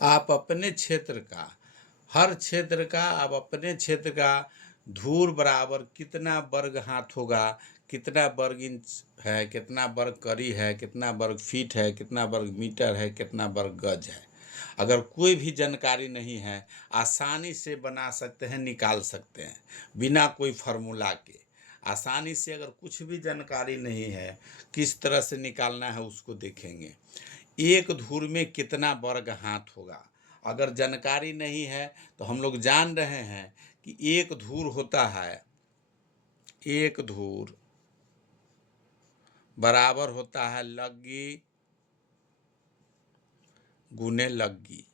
आप अपने क्षेत्र का, हर क्षेत्र का, आप अपने क्षेत्र का धूर बराबर कितना वर्ग हाथ होगा, कितना वर्ग इंच है, कितना वर्ग करी है, कितना वर्ग फीट है, कितना वर्ग मीटर है, कितना वर्ग गज है। अगर कोई भी जानकारी नहीं है, आसानी से बना सकते हैं, निकाल सकते हैं बिना कोई फार्मूला के। आसानी से, अगर कुछ भी जानकारी नहीं है, किस तरह से निकालना है उसको देखेंगे। एक धूर में कितना वर्ग हाथ होगा, अगर जानकारी नहीं है तो हम लोग जान रहे हैं कि एक धूर होता है, एक धूर बराबर होता है लग्गी गुने लग्गी।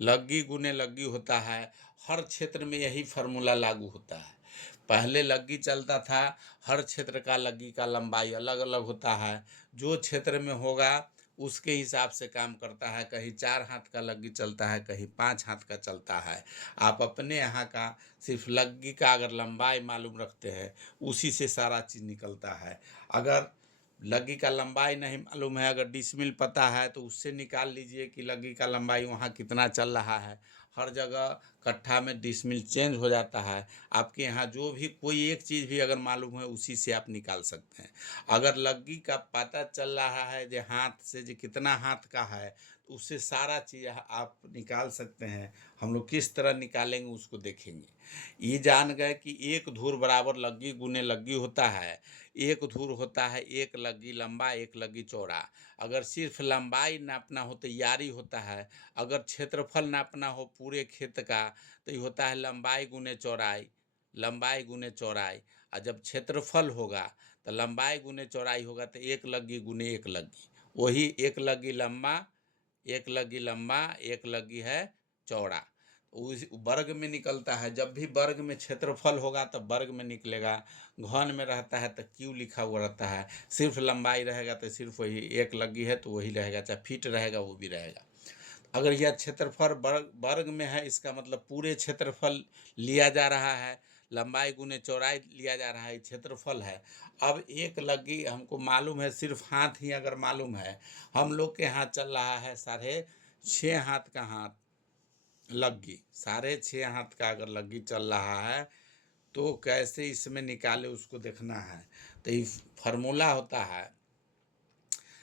लग्गी गुने लग्गी होता है, हर क्षेत्र में यही फार्मूला लागू होता है। पहले लग्गी चलता था, हर क्षेत्र का लग्गी का लंबाई अलग अलग होता है, जो क्षेत्र में होगा उसके हिसाब से काम करता है। कहीं 4 हाथ का लग्गी चलता है, कहीं 5 हाथ का चलता है। आप अपने यहाँ का सिर्फ लग्गी का अगर लंबाई मालूम रखते हैं, उसी से सारा चीज़ निकलता है। अगर लग्गी का लंबाई नहीं मालूम है, अगर डिसमिल पता है तो उससे निकाल लीजिए कि लग्गी का लंबाई वहाँ कितना चल रहा है। हर जगह कट्ठा में डिसमिल चेंज हो जाता है। आपके यहाँ जो भी कोई एक चीज़ भी अगर मालूम है, उसी से आप निकाल सकते हैं। अगर लग्गी का पता चल रहा है जो हाथ से जो कितना हाथ का है, तो उससे सारा चीज़ आप निकाल सकते हैं। हम लोग किस तरह निकालेंगे उसको देखेंगे। ये जान गए कि एक धूर बराबर लग्गी गुने लग्गी होता है। एक धूर होता है एक लग्गी लंबा, एक लग्गी चौड़ा। अगर सिर्फ लंबाई नापना हो तो यारी होता है। अगर क्षेत्रफल नापना हो पूरे खेत का तो ये होता है लंबाई गुने चौड़ाई, लंबाई गुने चौड़ाई। और जब क्षेत्रफल होगा तो लंबाई गुने चौड़ाई होगा, तो एक लग्गी गुने एक लग्गी। वही एक लग्गी लंबा, एक लग्गी लंबा, एक लग्गी है चौड़ा। उस वर्ग में निकलता है। जब भी वर्ग में क्षेत्रफल होगा तब वर्ग में निकलेगा। घन में रहता है तो क्यू लिखा हुआ रहता है। सिर्फ लंबाई रहेगा तो सिर्फ वही एक लग्गी है तो वही रहेगा, चाहे फीट रहेगा वो भी रहेगा। अगर यह क्षेत्रफल वर्ग में है, इसका मतलब पूरे क्षेत्रफल लिया जा रहा है। लंबाई गुने चौड़ाई लिया जा रहा है, क्षेत्रफल है। अब एक लग्गी हमको मालूम है, सिर्फ हाथ ही अगर मालूम है, हम लोग के हाथ चल रहा है 6.5 हाथ का हाथ लग्गी, 6.5 हाथ का अगर लग्गी चल रहा है तो कैसे इसमें निकाले उसको देखना है। तो ये फार्मूला होता है,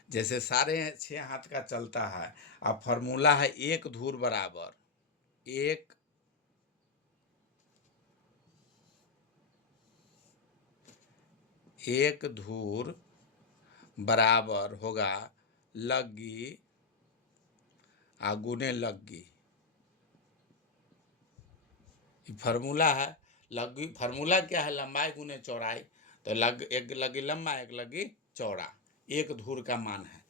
जैसे 6.5 हाथ का चलता है। अब फार्मूला है एक धूर बराबर एक धूर बराबर होगा लग्गी गुने लग्गी। फार्मूला है। लग्गी फार्मूला क्या है, लंबाई गुने चौड़ाई। तो एक लग्गी लंबा, एक लग्गी चौड़ा, एक धूर का मान है।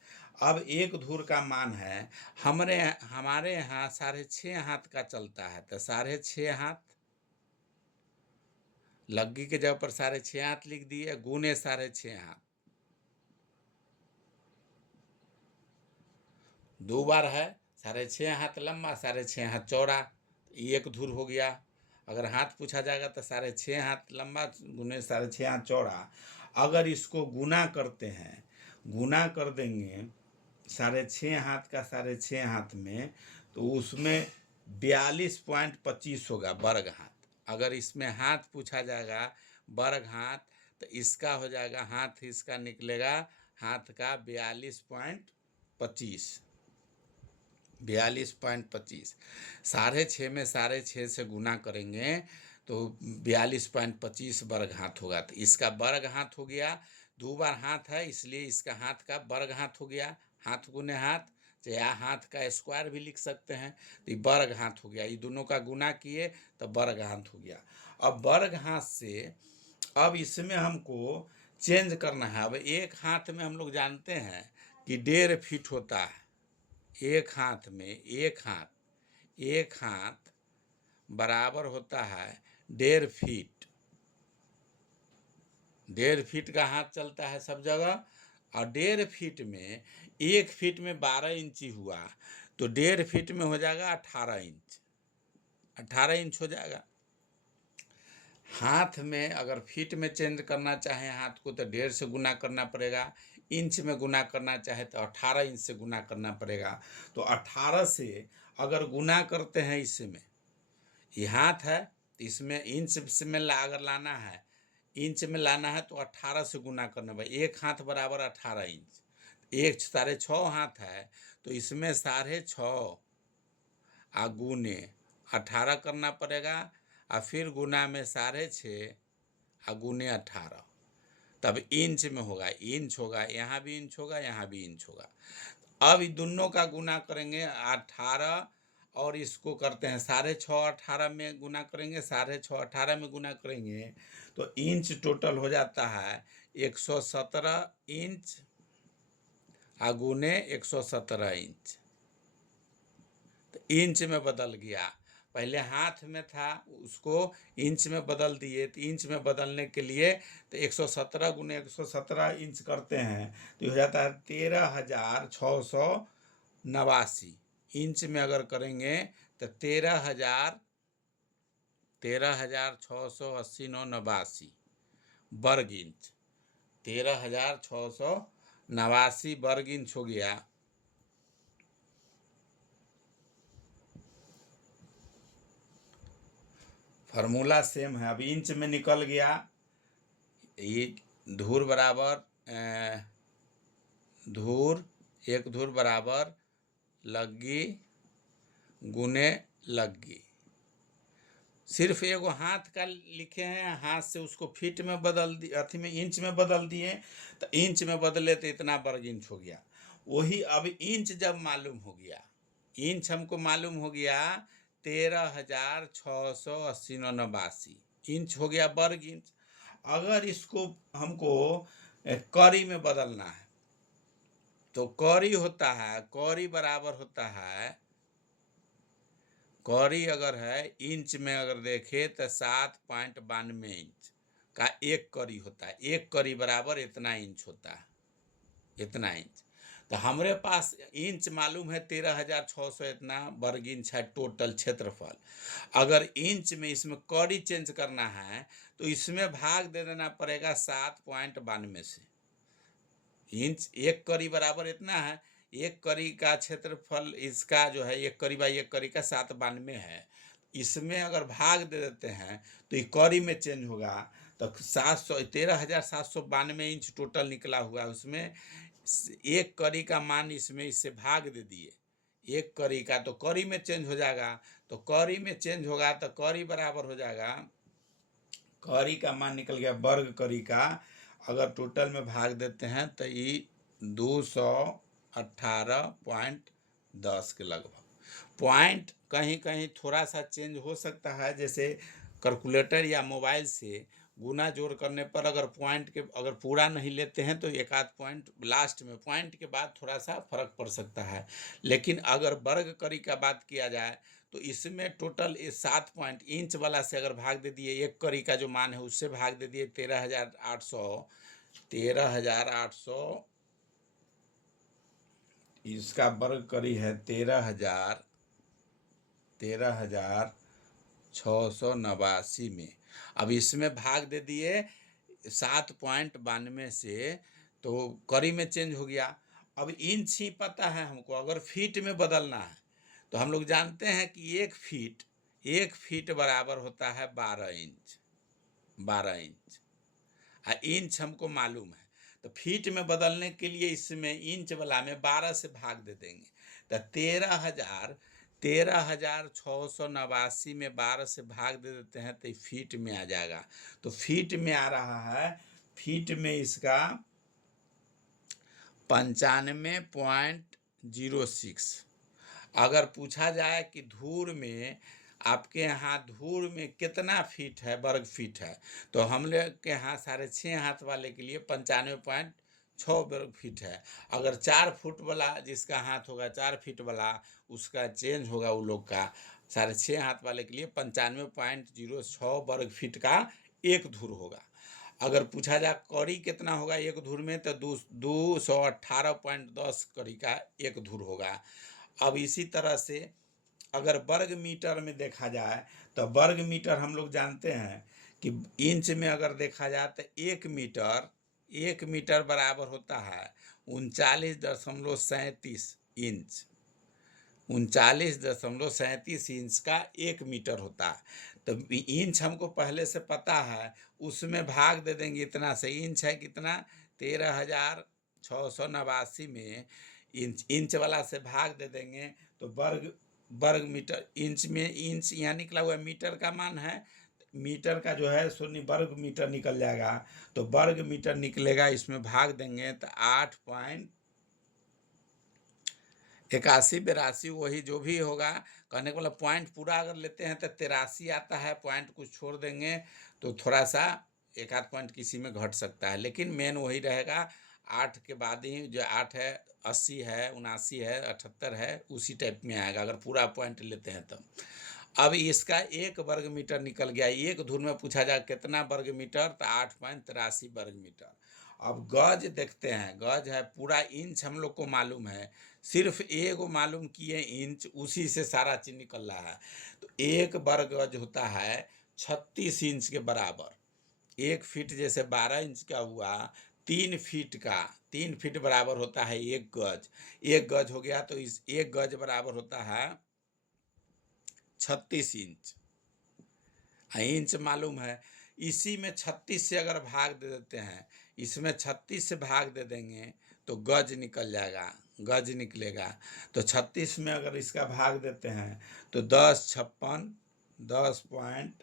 अब एक धूर का मान है, हमारे यहाँ 6.5 हाथ का चलता है, तो 6.5 हाथ लग्गी के जगह पर 6.5 हाथ लिख दिए, गुने 6.5 हाथ। 2 बार है, 6.5 हाथ लंबा, 6.5 हाथ चौड़ा, एक धूर हो गया। अगर हाथ पूछा जाएगा तो 6.5 हाथ लंबा गुने 6.5 हाथ चौड़ा। अगर इसको गुना करते हैं, गुना कर देंगे 6.5 हाथ का 6.5 हाथ में, तो उसमें 42.25 होगा वर्ग हाथ। अगर इसमें हाथ पूछा जाएगा वर्ग हाथ, तो इसका हो जाएगा, हाथ इसका निकलेगा हाथ का 42.25। 42.25 6.5 में 6.5 से गुना करेंगे तो 42.25 वर्ग हाथ होगा। तो इसका वर्ग हाथ हो गया। 2 बार हाथ है इसलिए इसका हाथ का वर्ग हाथ हो गया। हाथ गुने हाथ, या हाथ का स्क्वायर भी लिख सकते हैं। तो ये वर्ग हाथ हो गया। ये दोनों का गुना किए तो वर्ग हाथ हो गया। अब वर्ग हाथ से अब इसमें हमको चेंज करना है। अब एक हाथ में हम लोग जानते हैं कि 1.5 फीट होता है। एक हाथ में एक हाथ बराबर होता है 1.5 फीट। 1.5 फीट का हाथ चलता है सब जगह। और 1.5 फीट में, 1 फीट में 12 इंची हुआ, तो 1.5 फीट में हो जाएगा 18 इंच। 18 इंच हो जाएगा। हाथ में अगर फीट में चेंज करना चाहें हाथ को, तो 1.5 से गुना करना पड़ेगा। इंच में गुना करना चाहे तो 18 इंच से गुना करना पड़ेगा। तो 18 से अगर गुना करते हैं इसमें, ये हाथ है तो इसमें इंच से में अगर लाना है, इंच में लाना है तो 18 से गुना करना भाई। एक हाथ बराबर 18 इंच, एक 6.5 हाथ है तो इसमें 6.5 आ गुने 18 करना पड़ेगा, और फिर गुना में 6.5 आ गुने 18, तब इंच में होगा। इंच होगा, यहाँ भी इंच होगा, यहाँ भी इंच होगा। अब इन दोनों का गुना करेंगे 18, और इसको करते हैं 6.5 18 में गुना करेंगे, 6.5 18 में गुना करेंगे तो इंच टोटल हो जाता है 117 इंच आगुने 117 इंच। तो इंच में बदल गया, पहले हाथ में था उसको इंच में बदल दिए। तो इंच में बदलने के लिए तो 117 गुने 117 इंच करते हैं तो हो जाता है 13,689 इंच में अगर करेंगे तो 13,689 वर्ग इंच, 13,689 वर्ग इंच हो गया। फार्मूला सेम है। अब इंच में निकल गया, ये धूर बराबर धूर, एक धूर बराबर लग्गी गुने लग्गी। सिर्फ एगो हाथ का लिखे हैं, हाथ से उसको फीट में बदल दिए, अथी में इंच में बदल दिए, तो इंच में बदले तो इतना वर्ग इंच हो गया। वही अब इंच जब मालूम हो गया, इंच हमको मालूम हो गया 13,689 इंच हो गया वर्ग इंच। अगर इसको हमको कौड़ी में बदलना है तो कौड़ी होता है, कौड़ी बराबर होता है, कौड़ी अगर है इंच में अगर देखे तो 7.92 इंच का एक कौड़ी होता है। एक कौड़ी बराबर इतना इंच होता है, इतना इंच। तो हमारे पास इंच मालूम है 13,600 इतना वर्ग इंच है टोटल क्षेत्रफल। अगर इंच में इसमें कौड़ी चेंज करना है तो इसमें भाग दे देना पड़ेगा 7.92 से। इंच एक कड़ी बराबर इतना है, एक कड़ी का क्षेत्रफल इसका जो है एक कड़ी बाई एक कड़ी का 792 है। इसमें अगर भाग दे देते हैं तो ये कड़ी में चेंज होगा। तो 13,792 इंच टोटल निकला हुआ है। उसमें एक कड़ी का मान इसमें इससे भाग दे दिए, एक कड़ी का, तो कड़ी में चेंज हो जाएगा। तो कड़ी में चेंज होगा तो कड़ी बराबर हो जाएगा, कड़ी का मान निकल गया वर्ग कड़ी का। अगर टोटल में भाग देते हैं तो ये 218.10 के लगभग। पॉइंट कहीं कहीं थोड़ा सा चेंज हो सकता है, जैसे कैलकुलेटर या मोबाइल से गुना जोड़ करने पर अगर पॉइंट के अगर पूरा नहीं लेते हैं तो एक आध पॉइंट लास्ट में, पॉइंट के बाद थोड़ा सा फर्क पड़ सकता है। लेकिन अगर वर्ग कड़ी का बात किया जाए तो इसमें टोटल 7 पॉइंट इंच वाला से अगर भाग दे दिए, एक कड़ी का जो मान है उससे भाग दे दिए 13,800, इसका वर्ग कड़ी है 13,689 में। अब इसमें भाग दे दिए 7.92 से, तो कड़ी में चेंज हो गया। अब इंच ही पता है हमको, अगर फीट में बदलना है तो हम लोग जानते हैं कि एक फीट बराबर होता है 12 इंच, 12 इंच। इंच हमको मालूम है, तो फीट में बदलने के लिए इसमें इंच वाला में 12 से भाग दे देंगे तो 13,689 में 12 से भाग दे देते हैं तो फीट में आ जाएगा। तो फीट में आ रहा है, फीट में इसका 95.06। अगर पूछा जाए कि धूर में, आपके यहाँ धूर में कितना फीट है, वर्ग फीट है, तो हम लोग के यहाँ 6.5 हाथ वाले के लिए 95.6 वर्ग फीट है। अगर 4 फुट वाला जिसका हाथ होगा, 4 फीट वाला, उसका चेंज होगा वो लोग का 6.5 हाथ वाले के लिए 95.06 वर्ग फीट का एक धूर होगा। अगर पूछा जाए कौड़ी कितना होगा एक धूर में तो 218.10 कड़ी का एक धूर होगा। अब इसी तरह से अगर वर्ग मीटर में देखा जाए तो वर्ग मीटर हम लोग जानते हैं कि इंच में अगर देखा जाए तो 1 मीटर 1 मीटर बराबर होता है 39.37 इंच। 39.37 इंच का 1 मीटर होता है। तो इंच हमको पहले से पता है, उसमें भाग दे देंगे इतना से। इंच है कितना? 13,689 में इंच वाला से भाग दे देंगे तो वर्ग मीटर। इंच में इंच यहाँ निकला हुआ है, मीटर का मान है, मीटर का जो है शून्य वर्ग मीटर निकल जाएगा। तो वर्ग मीटर निकलेगा, इसमें भाग देंगे तो 8.81 82 वही जो भी होगा। कहने का मतलब पॉइंट पूरा अगर लेते हैं तो 83 आता है, पॉइंट कुछ छोड़ देंगे तो थोड़ा सा एक आध पॉइंट किसी में घट सकता है, लेकिन मेन वही रहेगा। 8 के बाद ही जो 8 है, 80 है, 79 है, 78 है, उसी टाइप में आएगा अगर पूरा पॉइंट लेते हैं तो। अब इसका 1 वर्ग मीटर निकल गया। एक धुन में पूछा जाए कितना वर्ग मीटर, तो 8.83 वर्ग मीटर। अब गज देखते हैं, गज है पूरा। इंच हम लोग को मालूम है, सिर्फ एक मालूम किए इंच, उसी से सारा चीज निकल रहा है। तो 1 वर्ग गज होता है 36 इंच के बराबर। 1 फीट जैसे 12 इंच का हुआ, 3 फीट का, 3 फीट बराबर होता है 1 गज। 1 गज हो गया तो इस 1 गज बराबर होता है 36 इंच। इंच मालूम है, इसी में 36 से अगर भाग दे देते हैं, इसमें 36 से भाग दे देंगे तो गज निकल जाएगा, गज निकलेगा। तो 36 में अगर इसका भाग देते हैं तो 10 56 10.55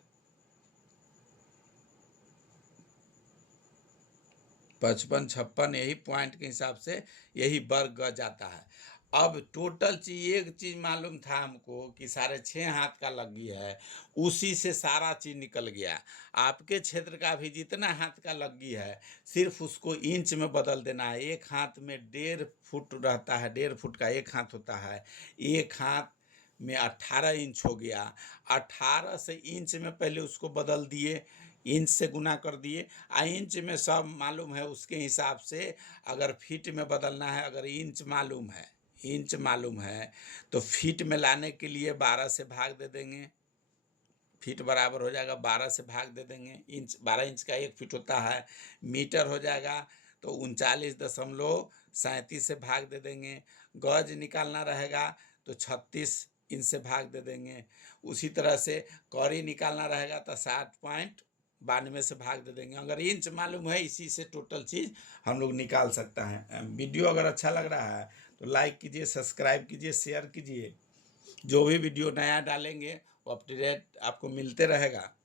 56 यही पॉइंट के हिसाब से यही वर्ग गज आता है। अब टोटल चीज, एक चीज मालूम था हमको कि 6.5 हाथ का लगी है, उसी से सारा चीज निकल गया। आपके क्षेत्र का भी जितना हाथ का लगी है, सिर्फ उसको इंच में बदल देना है। एक हाथ में 1.5 फुट रहता है, 1.5 फुट का एक हाथ होता है, एक हाथ में 18 इंच हो गया। 18 से इंच में पहले उसको बदल दिए, इंच से गुना कर दिए। इंच में सब मालूम है, उसके हिसाब से अगर फीट में बदलना है, अगर इंच मालूम है, इंच मालूम है तो फीट में लाने के लिए 12 से भाग दे देंगे। फीट बराबर हो जाएगा 12 से भाग दे देंगे। इंच 12 इंच का 1 फीट होता है। मीटर हो जाएगा तो 39.37 से भाग दे देंगे। गज निकालना रहेगा तो 36 इंच से भाग दे देंगे। उसी तरह से कौड़ी निकालना रहेगा तो 60.92 से भाग दे देंगे। अगर इंच मालूम है, इसी से टोटल चीज़ हम लोग निकाल सकता है। वीडियो अगर अच्छा लग रहा है तो लाइक कीजिए, सब्सक्राइब कीजिए, शेयर कीजिए। जो भी वीडियो नया डालेंगे वो अप टू डेट आपको मिलते रहेगा।